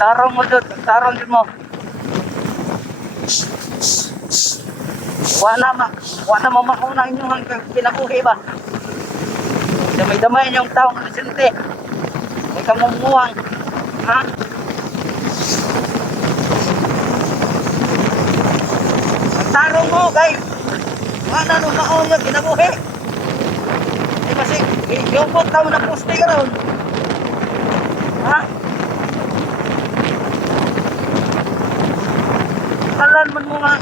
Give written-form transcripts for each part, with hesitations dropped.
Tarong mo dyan, tarong dyan mo. Wala mo mauna inyong kinabuhi ba? Damay-damay yung taong presente. May kamumuwang. Ha? Tarong mo, guys. Wala nung mauna yung kinabuhi. Di ba si, yung bot na mo na poste ka ron. Ha? Kalan man mo nga.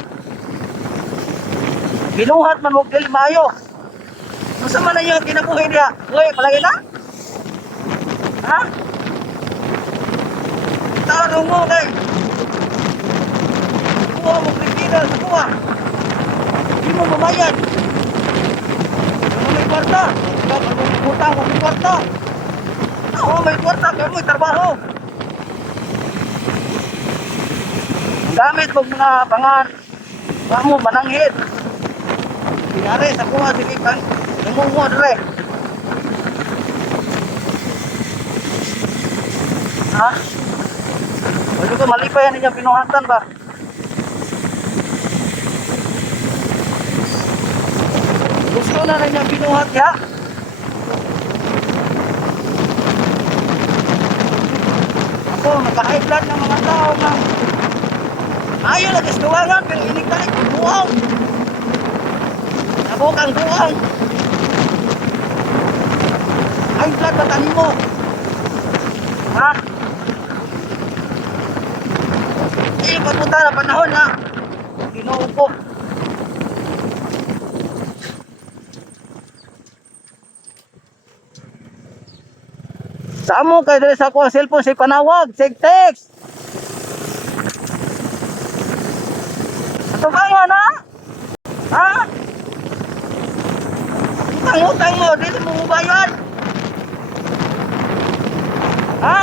Binuhat man mo kay Mayo. Masa man na yung kinabuhi niya? Uy, palagi na? Ha? Tarong mo, guys. Kuha mo kriminal sa kuha. Hindi mo mamayad. Ano may kwarta? Utang mo may kwarta. Oo, may kwarta. Kaya may trabaho. Gamit mo mga pangan. Huwag mo mananghid. Pinari sa kuha. Sige kang imungo dre. Ha? Wala ko malipay yan niya pinuhatan ba? Gusto na rin niya pinuhat ya? Ako, naka-high blood ng mga tao na ayaw na kastuwangan pero iniktarik ng buwang. Nabukang buwang. High blood ba tanin mo? Ha? Eh, papunta na panahon na ginuupo. Samo kay diri sa ko cellphone si panawag, sig text. Ato ba nga na? Ha? Utang mo, dili mo bayad. Ha?